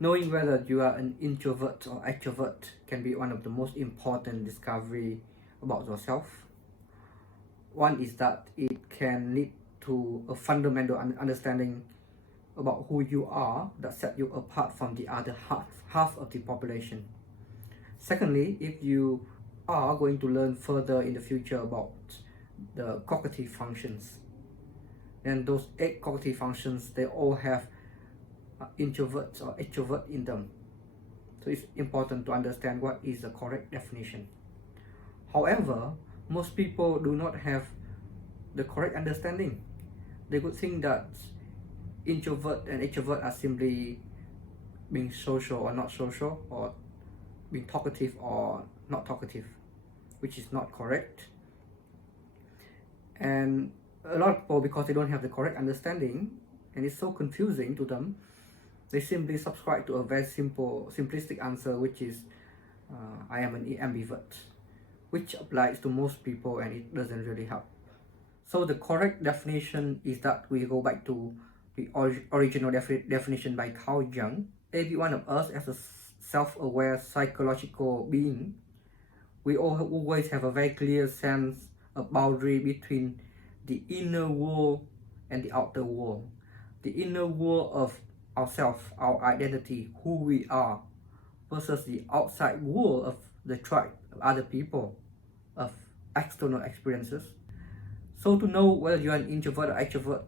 Knowing whether you are an introvert or extrovert can be one of the most important discovery about yourself. One is that it can lead to a fundamental understanding about who you are that set you apart from the other half of the population. Secondly, if you are going to learn further in the future about the cognitive functions, then those 8 cognitive functions, they all have introverts or extrovert in them. So it's important to understand what is the correct definition. However, most people do not have the correct understanding. They would think that introvert and extrovert are simply being social or not social, or being talkative or not talkative, which is not correct. And a lot of people, because they don't have the correct understanding and it's so confusing to them, they simply subscribe to a very simplistic answer, which is I am an ambivert, which applies to most people and it doesn't really help. So the correct definition is that we go back to the original definition by Jung. Every one of us as a self-aware psychological being, we always have a very clear sense of boundary between the inner world and the outer world. The inner world of ourselves, our identity, who we are, versus the outside world of the tribe, of other people, of external experiences. So to know whether you are an introvert or extrovert,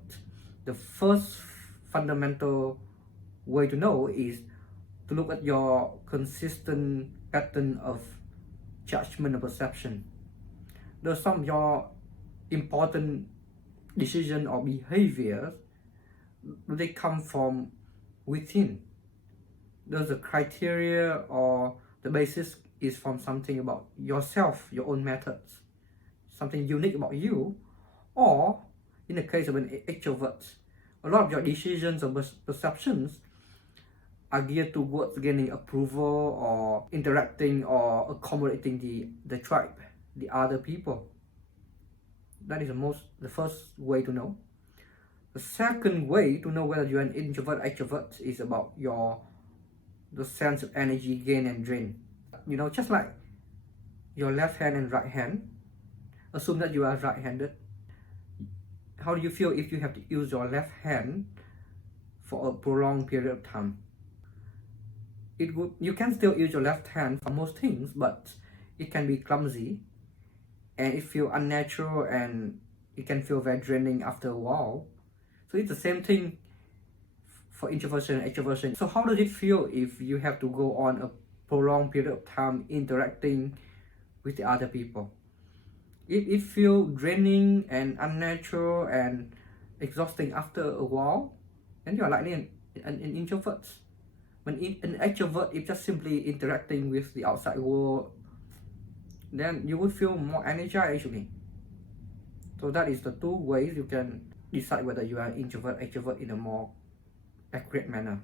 the first fundamental way to know is to look at your consistent pattern of judgment and perception. There's some of your important decision or behaviors, they come from within. There's a criteria or the basis is from something about yourself, your own methods, something unique about you. Or in the case of an extrovert, a lot of your decisions or perceptions are geared towards gaining approval or interacting or accommodating the tribe, the other people. That is the first way to know. The second way to know whether you're an introvert or extrovert is about the sense of energy gain and drain. You know, just like your left hand and right hand, assume that you are right-handed. How do you feel if you have to use your left hand for a prolonged period of time? You can still use your left hand for most things, but it can be clumsy and it feels unnatural and it can feel very draining after a while. So it's the same thing for introversion and extroversion. So how does it feel if you have to go on a prolonged period of time interacting with the other people? It feels draining and unnatural and exhausting after a while, and you are likely an introvert. When an extrovert is just simply interacting with the outside world, then you will feel more energized actually. So that is the 2 ways you can decide whether you are introvert, extrovert in a more accurate manner.